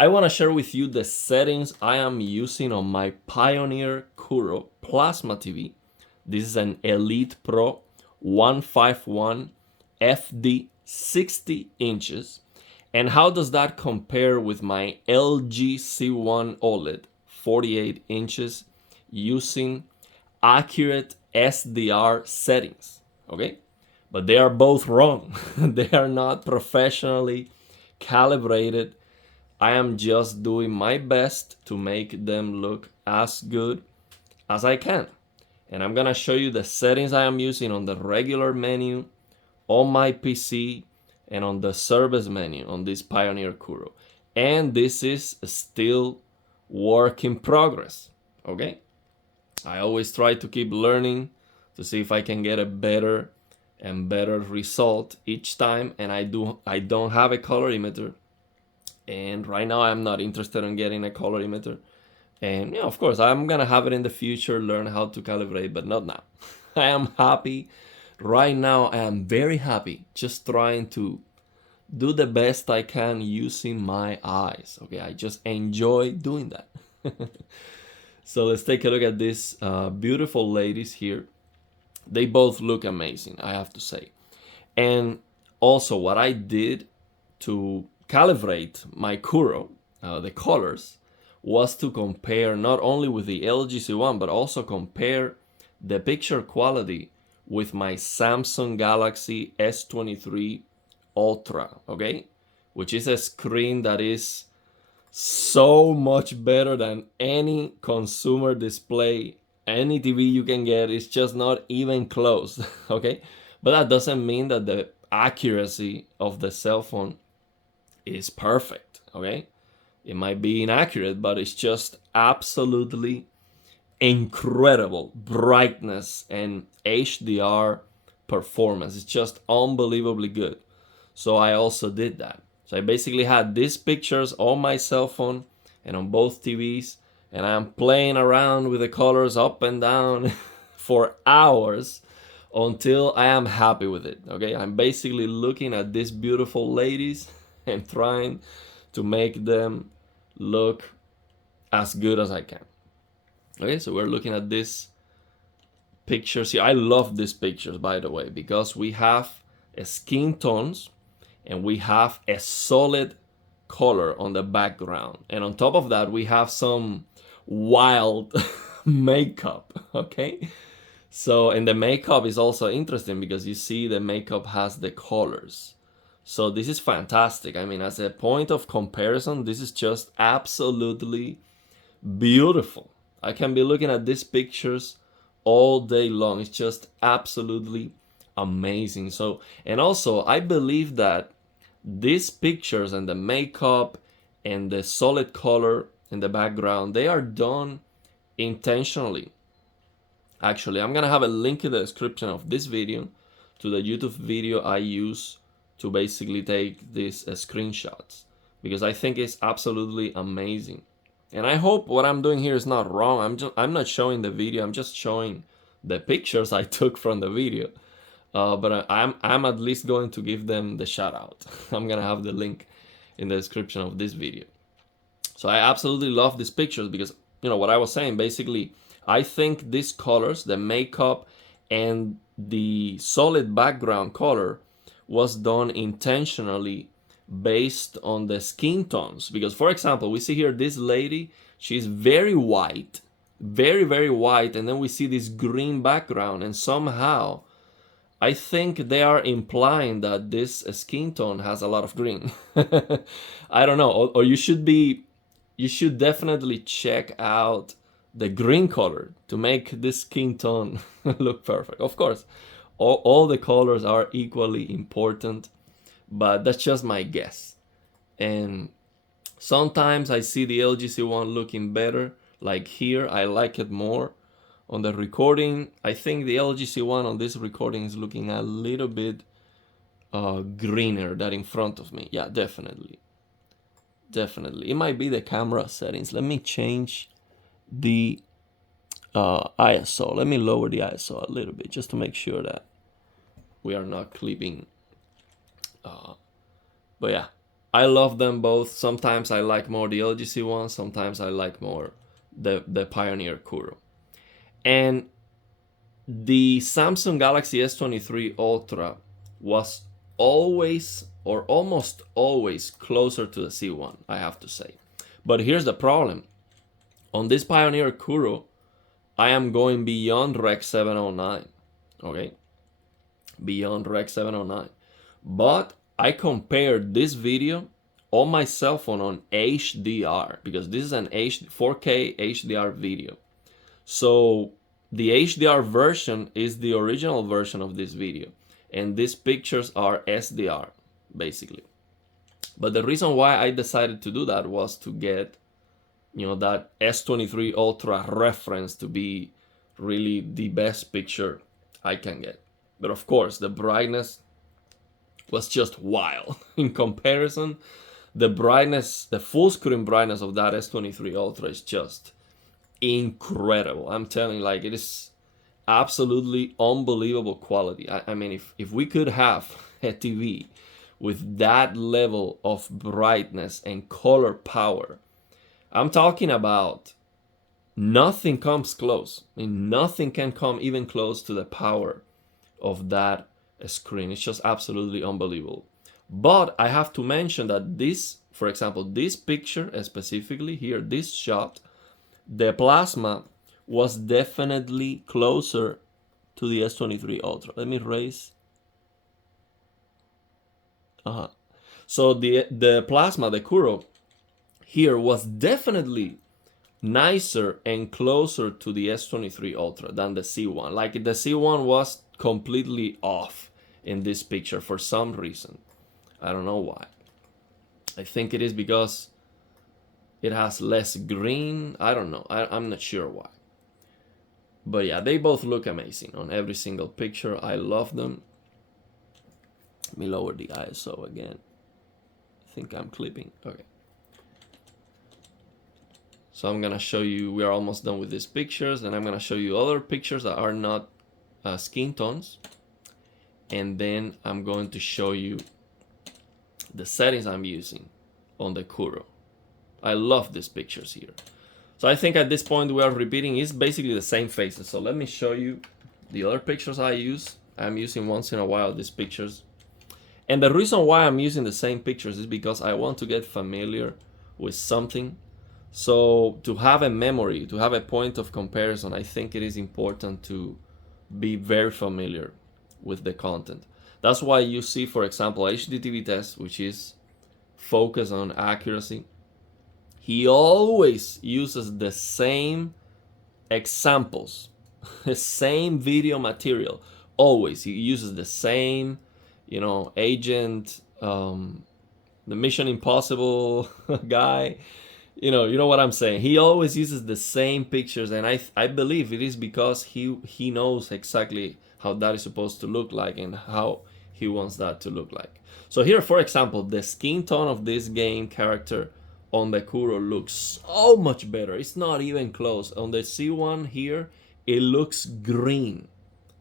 I want to share with you the settings I am using on my Pioneer Kuro Plasma TV. This is an Elite Pro 151 FD 60 inches. And how does that compare with my LG C1 OLED 48 inches using accurate SDR settings? Okay, but they are both wrong. They are not professionally calibrated. I am just doing my best to make them look as good as I can. And I'm gonna show you the settings I am using on the regular menu, on my PC, and on the service menu on this Pioneer Kuro. And this is still work in progress, okay? I always try to keep learning to see if I can get a better and better result each time, and I don't have a colorimeter, and right now I'm not interested in getting a colorimeter. And of course, I'm gonna have it in the future, learn how to calibrate, but not now. I am happy right now. I am very happy just trying to do the best I can using my eyes. Okay, I just enjoy doing that. So let's take a look at these beautiful ladies here. They both look amazing, I have to say. And also, what I did to calibrate my Kuro, the colors, was to compare not only with the LG C1, but also compare the picture quality with my Samsung Galaxy S23 Ultra, okay? Which is a screen that is so much better than any consumer display, any TV you can get. Is just not even close, okay? But that doesn't mean that the accuracy of the cell phone is perfect, okay? It might be inaccurate, but it's just absolutely incredible brightness and HDR performance. It's just unbelievably good. So I also did that. So I basically had these pictures on my cell phone and on both TVs, and I'm playing around with the colors up and down for hours until I am happy with it. Okay, I'm basically looking at these beautiful ladies and trying to make them look as good as I can. Okay, so we're looking at these pictures here. I love these pictures, by the way, because we have skin tones and we have a solid color on the background, and on top of that we have some wild makeup. Okay, so, and the makeup is also interesting because you see the makeup has the colors. So this is fantastic. I mean, as a point of comparison, this is just absolutely beautiful. I can be looking at these pictures all day long. It's just absolutely amazing. So, and also I believe that these pictures and the makeup and the solid color in the background, they are done intentionally. Actually, I'm gonna have a link in the description of this video to the YouTube video I use to basically take these screenshots, because I think it's absolutely amazing. And I hope what I'm doing here is not wrong. I'm not showing the video. I'm just showing the pictures I took from the video. But I'm at least going to give them the shout out. I'm gonna have the link in the description of this video. So I absolutely love these pictures because, what I was saying, basically, I think these colors, the makeup and the solid background color, was done intentionally based on the skin tones. Because, for example, we see here this lady, she's very white, very, very white, and then we see this green background, and somehow I think they are implying that this skin tone has a lot of green. I don't know, or you should definitely check out the green color to make this skin tone look perfect. Of course, all the colors are equally important, but that's just my guess. And sometimes I see the LG C1 looking better. Like here, I like it more. On the recording, I think the LG C1 on this recording is looking a little bit greener than in front of me. Yeah, definitely. Definitely. It might be the camera settings. Let me change the ISO. Let me lower the ISO a little bit just to make sure that we are not clipping. But yeah, I love them both. Sometimes I like more the LGC one, sometimes I like more the Pioneer Kuro. And the Samsung Galaxy S23 Ultra was always or almost always closer to the C1, I have to say. But here's the problem. On this Pioneer Kuro, I am going beyond Rec 709, okay? Beyond Rec 709. But I compared this video on my cell phone on HDR, because this is an 4K HDR video. So the HDR version is the original version of this video, and these pictures are SDR, basically. But the reason why I decided to do that was to get, that S23 Ultra reference to be really the best picture I can get. But of course, the brightness was just wild. In comparison, the brightness, the full screen brightness of that S23 Ultra is just incredible. I'm telling you, like, it is absolutely unbelievable quality. I mean, if we could have a TV with that level of brightness and color power, I'm talking about nothing comes close. I mean, nothing can come even close to the power of that screen. It's just absolutely unbelievable. But I have to mention that this, for example, this picture specifically here, this shot, the plasma was definitely closer to the S23 Ultra. Let me raise. So the plasma, the Kuro, here was definitely nicer and closer to the S23 Ultra than the C1. Like, the C1 was completely off in this picture for some reason. I don't know why. I think it is because it has less green. I don't know. I'm not sure why. But yeah, they both look amazing on every single picture. I love them. Let me lower the ISO again. I think I'm clipping. Okay. So I'm gonna show you, we are almost done with these pictures, and I'm gonna show you other pictures that are not skin tones. And then I'm going to show you the settings I'm using on the Kuro. I love these pictures here. So I think at this point we are repeating, it's basically the same faces. So let me show you the other pictures I use. I'm using once in a while these pictures. And the reason why I'm using the same pictures is because I want to get familiar with something. So to have a memory, to have a point of comparison, I think it is important to be very familiar with the content. That's why you see, for example, HDTV Test, which is focused on accuracy. He always uses the same examples, the same video material. Always, he uses the same, agent, the Mission Impossible guy. You know what I'm saying. He always uses the same pictures, and I believe it is because he knows exactly how that is supposed to look like and how he wants that to look like. So here, for example, the skin tone of this game character on the Kuro looks so much better. It's not even close. On the C1 here, it looks green,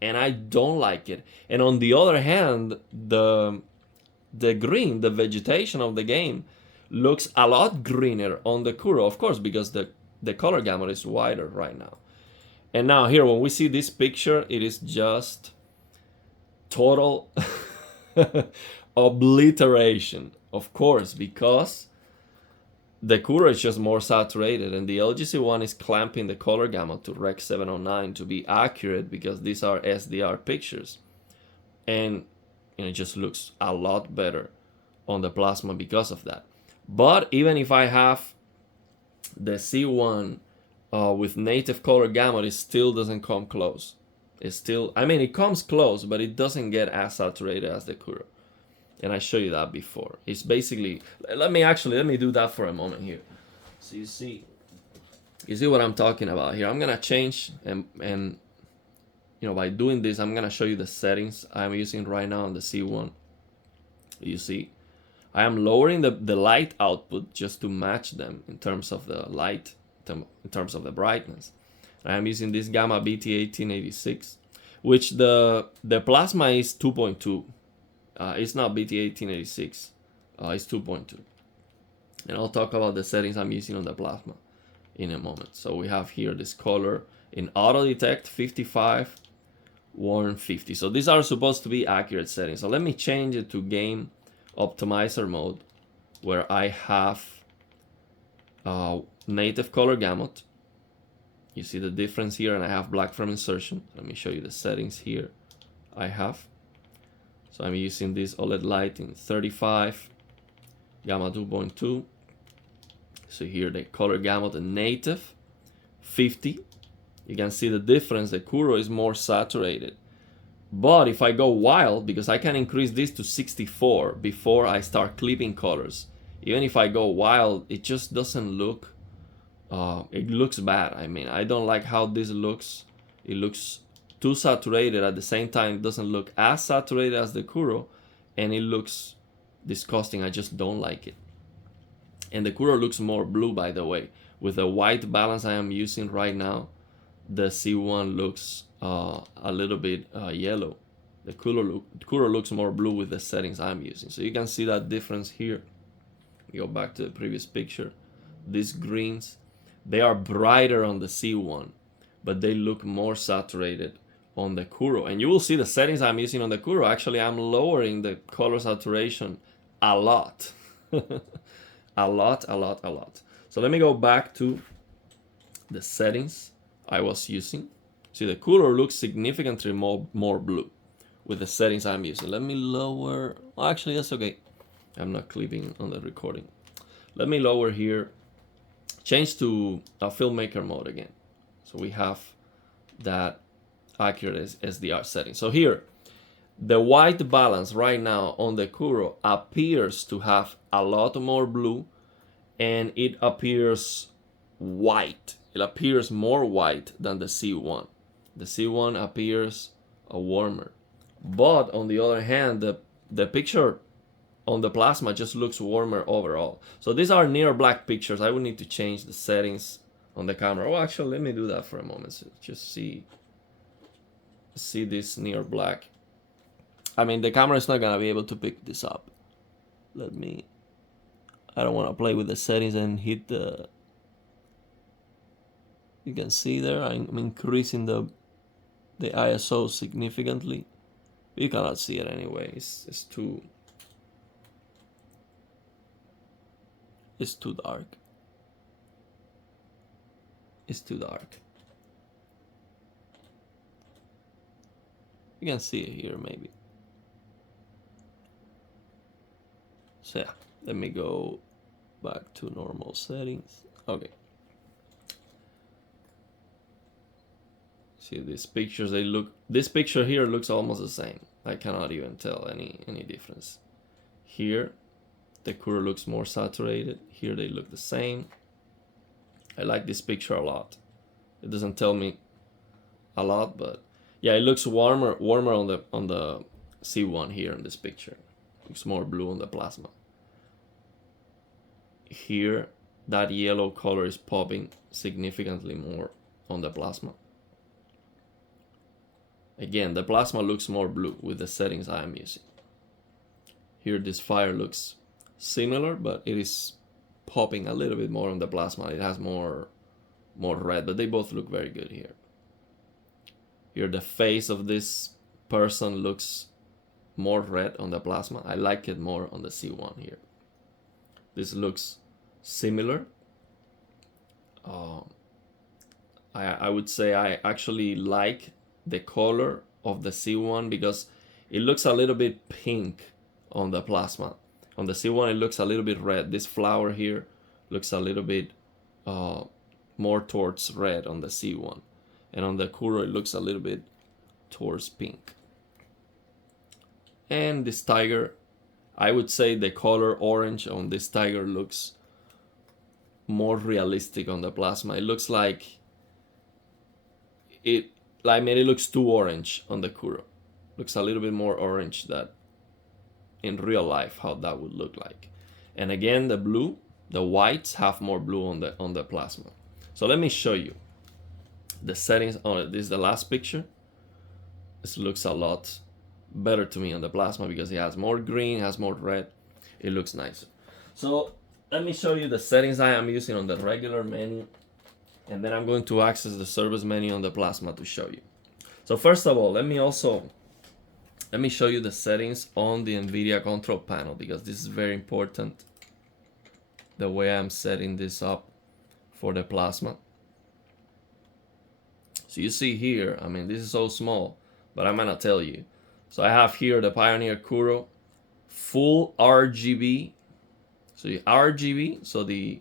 and I don't like it. And on the other hand, the green, the vegetation of the game, looks a lot greener on the Kuro, of course, because the color gamut is wider right now. And now here, when we see this picture, it is just total obliteration, of course, because the Kuro is just more saturated, and the LGC one is clamping the color gamut to Rec 709 to be accurate, because these are SDR pictures. And it just looks a lot better on the plasma because of that. But even if I have the C1 with native color gamut, it still doesn't come close. It's still, I mean, it comes close, but it doesn't get as saturated as the Kuro. And I showed you that before. It's basically, let me do that for a moment here. So you see what I'm talking about here. I'm gonna change, and by doing this, I'm gonna show you the settings I'm using right now on the C1. You see, I am lowering the light output just to match them in terms of the light, in terms of the brightness. I am using this Gamma BT1886, which the plasma is 2.2. It's not BT1886 It's 2.2. And I'll talk about the settings I'm using on the plasma in a moment. So we have here this color in auto detect 55, warm 50. So these are supposed to be accurate settings. So let me change it to game optimizer mode, where I have native color gamut. You see the difference here, and I have black frame insertion. Let me show you the settings here I have. So I'm using this OLED light in 35, gamma 2.2. So here the color gamut and native 50. You can see the difference. The Kuro is more saturated. But if I go wild, because I can increase this to 64 before I start clipping colors, even if I go wild, it just doesn't look, it looks bad. I mean, I don't like how this looks. It looks too saturated. At the same time, it doesn't look as saturated as the Kuro, and it looks disgusting. I just don't like it. And the Kuro looks more blue, by the way. With the white balance I am using right now, the C1 looks a little bit yellow. The Kuro looks more blue with the settings I'm using. So you can see that difference here. Go back to the previous picture. These greens, they are brighter on the C1, but they look more saturated on the Kuro. And you will see the settings I'm using on the Kuro. Actually, I'm lowering the color saturation a lot. a lot. So let me go back to the settings I was using. See, the Kuro looks significantly more blue with the settings I'm using. Let me lower. Well, actually, that's okay. I'm not clipping on the recording. Let me lower here. Change to a Filmaker mode again. So we have that accurate SDR setting. So here, the white balance right now on the Kuro appears to have a lot more blue, and it appears white. It appears more white than the C1. The C1 appears warmer. But on the other hand, the picture on the plasma just looks warmer overall. So these are near black pictures. I would need to change the settings on the camera. Oh, actually, let me do that for a moment. So just see this near black. I mean, the camera is not gonna be able to pick this up. I don't want to play with the settings and hit the. You can see there, I'm increasing the ISO significantly. You cannot see it anyway. It's too dark. It's too dark. You can see it here maybe. So yeah, let me go back to normal settings. Okay. See these pictures, this picture here looks almost the same. I cannot even tell any difference. Here, the Kuro looks more saturated. Here they look the same. I like this picture a lot. It doesn't tell me a lot, but yeah, it looks warmer on the C1 here in this picture. It looks more blue on the plasma. Here, that yellow color is popping significantly more on the plasma. Again, the plasma looks more blue with the settings I am using. Here, this fire looks similar, but it is popping a little bit more on the plasma. It has more red, but they both look very good here. Here, the face of this person looks more red on the plasma. I like it more on the C1 here. This looks similar. I would say I actually like the color of the C1 because it looks a little bit pink on the plasma. On the C1 it looks a little bit red. This flower here looks a little bit more towards red on the C1, and on the Kuro it looks a little bit towards pink. And this tiger, I would say the color orange on this tiger looks more realistic on the plasma. It looks like it looks too orange on the Kuro. Looks a little bit more orange than in real life how that would look like. And again, the whites have more blue on the plasma. So let me show you the settings on it. This is the last picture. This looks a lot better to me on the plasma because it has more green, has more red. it looks nicer. So let me show you the settings I am using on the regular menu, and then I'm going to access the service menu on the Plasma to show you. So first of all, let me show you the settings on the NVIDIA control panel, because this is very important, the way I'm setting this up for the Plasma. So you see here, I mean, this is so small, but I'm gonna tell you. So I have here the Pioneer Kuro full RGB. So the RGB, so the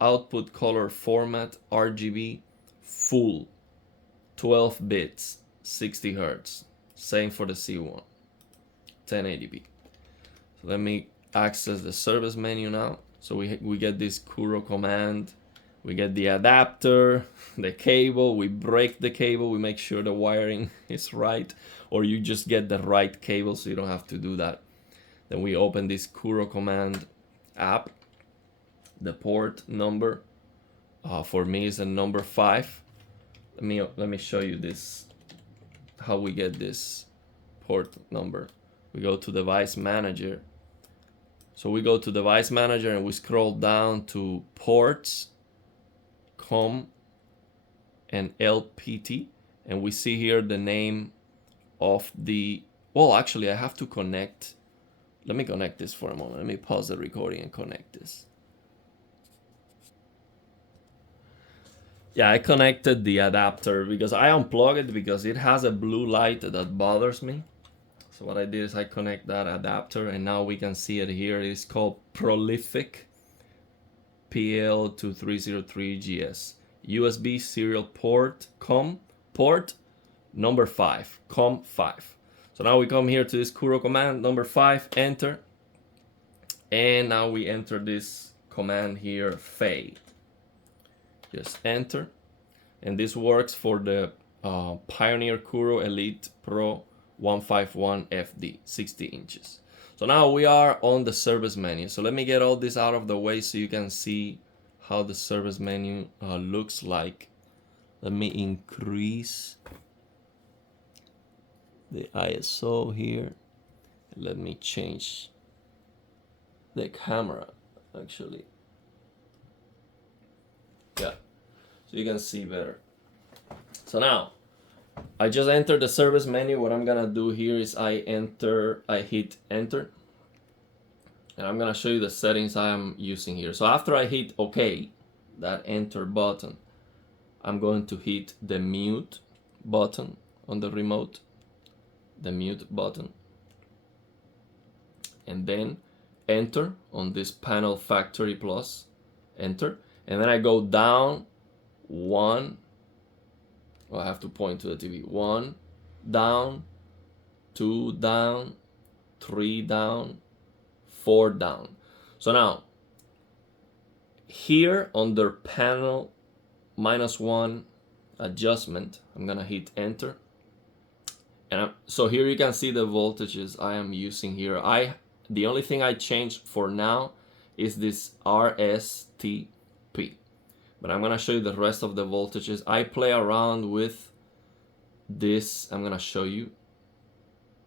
output color format RGB full 12 bits, 60 Hertz. Same for the C1, 1080p. So let me access the service menu now. So we get this Kuro command. We get the adapter, the cable, we break the cable, we make sure the wiring is right, or you just get the right cable so you don't have to do that. Then we open this Kuro command app. The port number for me is a number 5. Let me show you this, how we get this port number. We go to device manager. So we go to device manager and we scroll down to ports, COM and LPT, and we see here the name of the, well, actually I have to connect. Let me connect this for a moment. Let me pause the recording and connect this. Yeah, I connected the adapter because I unplugged it because it has a blue light that bothers me. So what I did is I connect that adapter, and now we can see it here. It's called Prolific PL2303GS. USB serial port, COM, port number 5, COM 5. So now we come here to this Kuro command, number 5, enter. And now we enter this command here, fade. Just enter. And this works for the Pioneer Kuro Elite Pro 151 FD, 60 inches. So now we are on the service menu. So let me get all this out of the way so you can see how the service menu looks like. Let me increase the ISO here. Let me change the camera, actually. Yeah, so you can see better. So now, I just entered the service menu. What I'm gonna do here is I hit enter. And I'm gonna show you the settings I am using here. So after I hit OK, that enter button, I'm going to hit the mute button on the remote, the mute button, and then enter on this panel factory plus, enter, and then I go down 1, well, I have to point to the TV, 1 down, 2 down, 3 down, 4 down. So now here under panel -1 adjustment, I'm gonna hit enter, and so here you can see the voltages I am using here. The only thing I changed for now is this RSTP, but I'm gonna show you the rest of the voltages. I play around with this. I'm gonna show you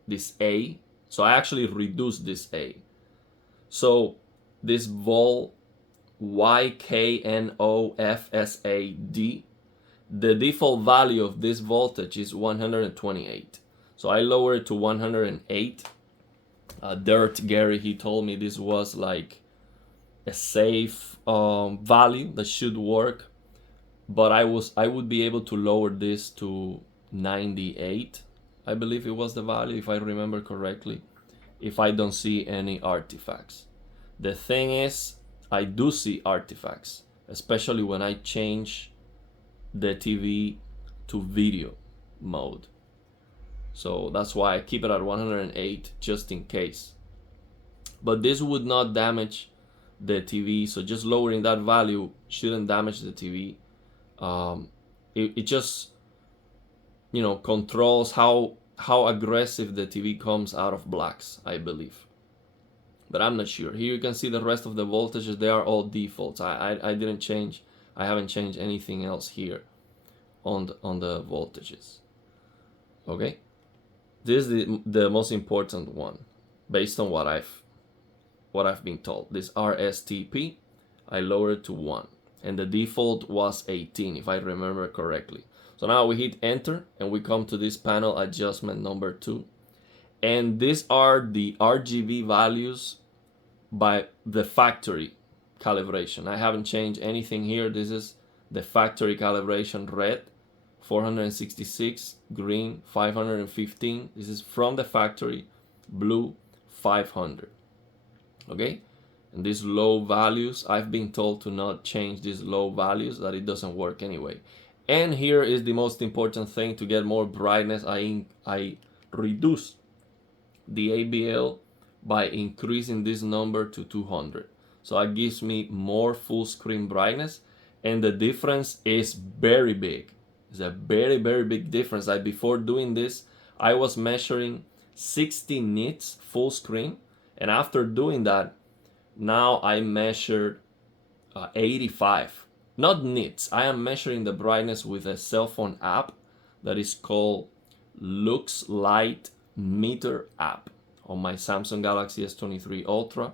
this A. So I actually reduced this A. So this vol YKNOFSAD, the default value of this voltage is 128. So I lowered it to 108. Dirt Gary, he told me this was like a safe value that should work, but I would be able to lower this to 98. I believe it was the value, if I remember correctly, if I don't see any artifacts. The thing is, I do see artifacts, especially when I change the TV to video mode. So that's why I keep it at 108 just in case. But this would not damage the TV, so just lowering that value shouldn't damage the TV. It just, you know, controls how aggressive the TV comes out of blacks, I believe. But I'm not sure. Here you can see the rest of the voltages. They are all defaults. I didn't change. I haven't changed anything else here on the voltages. Okay, this is the most important one based on what I've what I've been told. This RSTP, I lowered it to 1. And the default was 18, if I remember correctly. So now we hit enter and we come to this panel adjustment number 2. And these are the RGB values by the factory calibration. I haven't changed anything here. This is the factory calibration: red 466, green 515. This is from the factory. Blue 500. Okay, and these low values, I've been told to not change these low values, that it doesn't work anyway. And here is the most important thing: to get more brightness, I reduce the ABL by increasing this number to 200. So it gives me more full screen brightness, and the difference is very big. It's a very, very big difference. Like before doing this, I was measuring 60 nits full screen, and after doing that, now I measured 85. Not nits. I am measuring the brightness with a cell phone app that is called Lux Light Meter app on my Samsung Galaxy S23 Ultra,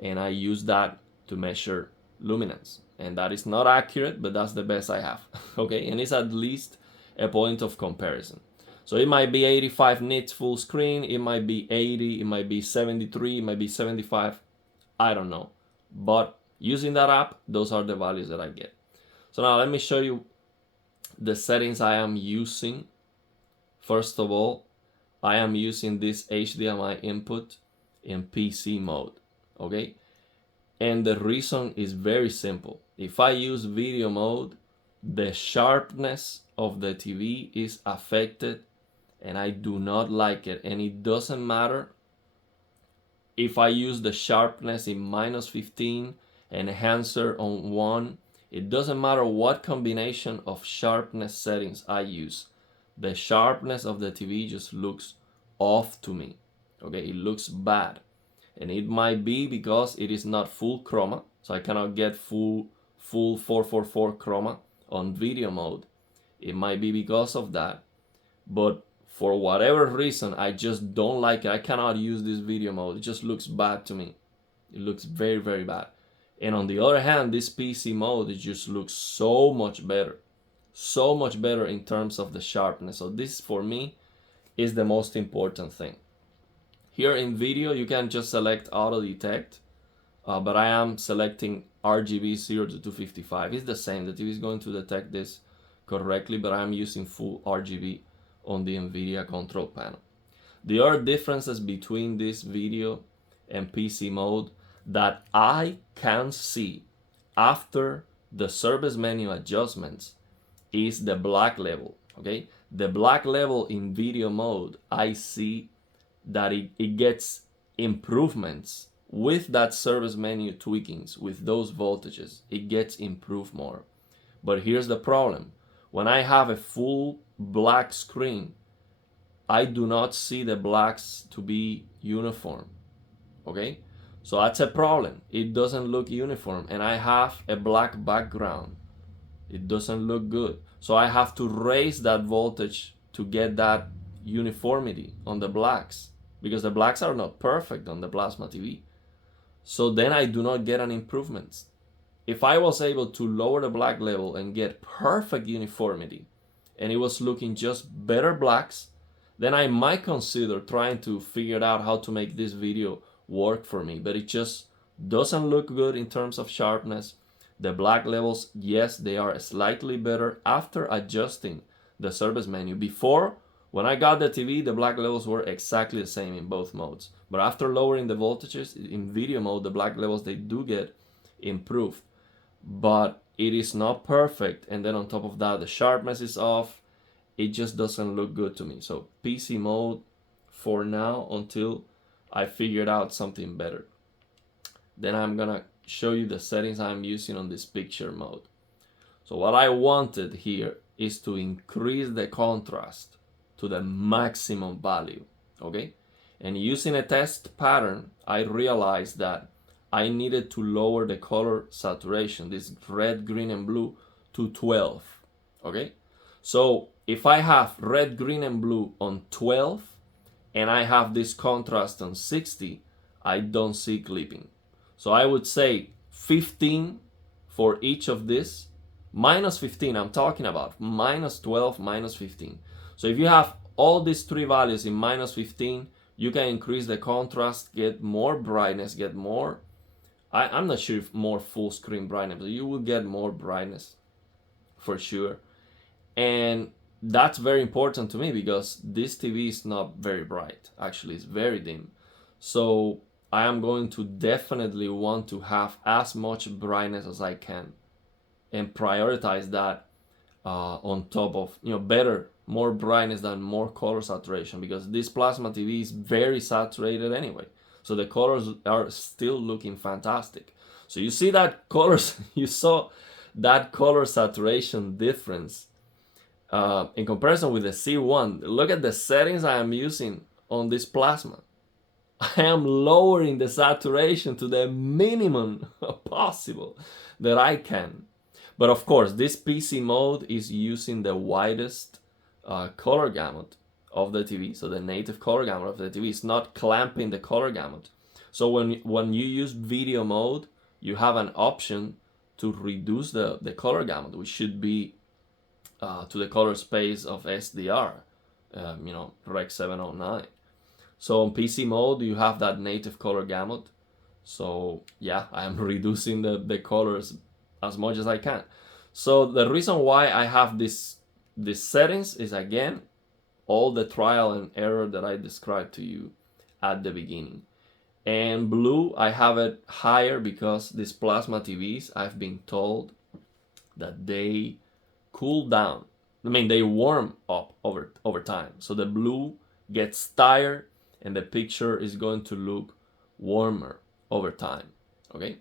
and I use that to measure luminance. And that is not accurate, but that's the best I have. Okay, and it's at least a point of comparison. So it might be 85 nits full screen, it might be 80, it might be 73, it might be 75, I don't know. But using that app, those are the values that I get. So now let me show you the settings I am using. First of all, I am using this HDMI input in PC mode, okay? And the reason is very simple. If I use video mode, the sharpness of the TV is affected, and I do not like it. And it doesn't matter if I use the sharpness in -15, enhancer on 1. It doesn't matter what combination of sharpness settings I use. The sharpness of the TV just looks off to me. Okay, it looks bad. And it might be because it is not full chroma, so I cannot get full 444 chroma on video mode. It might be because of that, but for whatever reason, I just don't like it. I cannot use this video mode. It just looks bad to me. It looks very, very bad. And on the other hand, this PC mode, it just looks so much better. So much better in terms of the sharpness. So this, for me, is the most important thing. Here in video, you can just select auto detect, but I am selecting RGB 0 to 255. It's the same. The TV is going to detect this correctly, but I'm using full RGB on the NVIDIA control panel. The other differences between this video and PC mode that I can see after the service menu adjustments is the black level, okay? The black level in video mode, I see that it gets improvements with that service menu tweakings, with those voltages. It gets improved more. But here's the problem. When I have a full black screen, I do not see the blacks to be uniform, okay? So that's a problem. It doesn't look uniform, and I have a black background. It doesn't look good. So I have to raise that voltage to get that uniformity on the blacks, because the blacks are not perfect on the plasma TV. So then I do not get an improvement. If I was able to lower the black level and get perfect uniformity, and it was looking just better blacks, then I might consider trying to figure out how to make this video work for me. But it just doesn't look good in terms of sharpness. The black levels, yes, they are slightly better after adjusting the service menu. Before, when I got the TV, the black levels were exactly the same in both modes. But after lowering the voltages in video mode, the black levels, they do get improved. But it is not perfect. And then on top of that, the sharpness is off. It just doesn't look good to me. So PC mode for now, until I figured out something better. Then I'm gonna show you the settings I'm using on this picture mode. So what I wanted here is to increase the contrast to the maximum value, okay? And using a test pattern, I realized that I needed to lower the color saturation, this red, green, and blue, to 12, okay? So if I have red, green, and blue on 12, and I have this contrast on 60, I don't see clipping. So I would say 15 for each of this. Minus 15, I'm talking about minus 12, minus 15. So if you have all these three values in minus 15, you can increase the contrast, get more brightness, get more, I'm not sure if more full screen brightness, but you will get more brightness for sure. And that's very important to me because this TV is not very bright. Actually, it's very dim. So I am going to definitely want to have as much brightness as I can and prioritize that on top of, better, more brightness than more color saturation, because this plasma TV is very saturated anyway. So the colors are still looking fantastic. So you see that colors, you saw that color saturation difference in comparison with the C1. Look at the settings I am using on this plasma. I am lowering the saturation to the minimum possible that I can. But of course, this PC mode is using the widest color gamut of the TV. So the native color gamut of the TV is not clamping the color gamut. So when you use video mode, you have an option to reduce the color gamut, which should be to the color space of SDR, Rec 709. So on PC mode, you have that native color gamut. So yeah, I am reducing the colors as much as I can. So the reason why I have these settings is, again, all the trial and error that I described to you at the beginning. And blue, I have it higher because these plasma TVs, I've been told that they cool down. I mean, they warm up over time. So the blue gets tired and the picture is going to look warmer over time. Okay?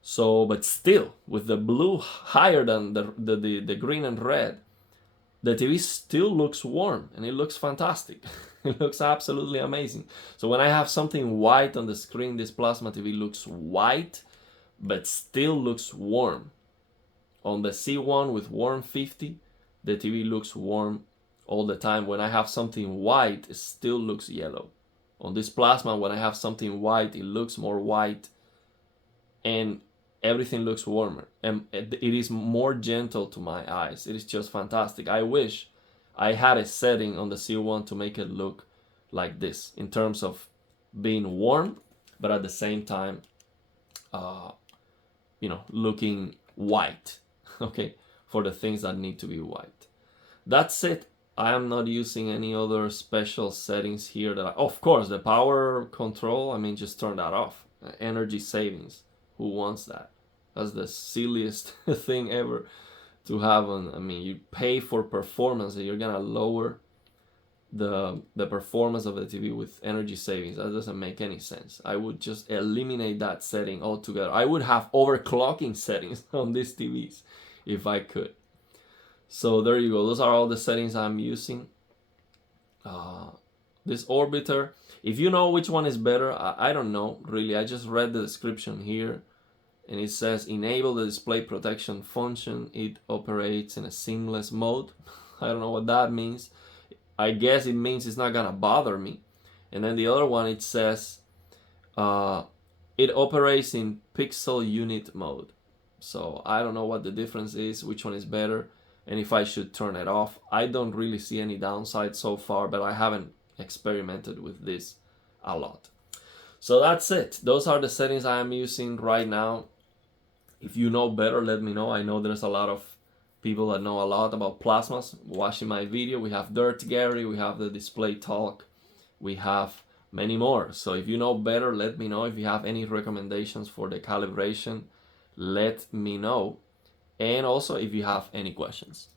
So, but still, with the blue higher than the green and red, the TV still looks warm and it looks fantastic. It looks absolutely amazing. So when I have something white on the screen, this plasma TV looks white, but still looks warm. On the C1 with warm 50, the TV looks warm all the time. When I have something white, it still looks yellow. On this plasma, when I have something white, it looks more white and everything looks warmer. And it is more gentle to my eyes. It is just fantastic. I wish I had a setting on the C1 to make it look like this in terms of being warm, but at the same time, looking white, okay, for the things that need to be white. That's it. I am not using any other special settings here of course, the power control, just turn that off. Energy savings. Who wants that? That's the silliest thing ever to have on. You pay for performance and you're gonna lower the performance of the TV with energy savings. That doesn't make any sense. I would just eliminate that setting altogether. I would have overclocking settings on these TVs if I could. So there you go. Those are all the settings I'm using. This orbiter, if you know which one is better, I don't know really. I just read the description here and it says enable the display protection function. It operates in a seamless mode. I don't know what that means. I guess it means it's not gonna bother me. And then the other one, it says it operates in pixel unit mode. So I don't know what the difference is, which one is better, and if I should turn it off. I don't really see any downside so far, but I haven't experimented with this a lot. So that's it. Those are the settings I am using right now. If you know better, let me know. I know there's a lot of people that know a lot about plasmas watching my video. We have Dirt Gary, we have the Display Talk, we have many more. So if you know better, let me know. If you have any recommendations for the calibration, let me know. And also if you have any questions.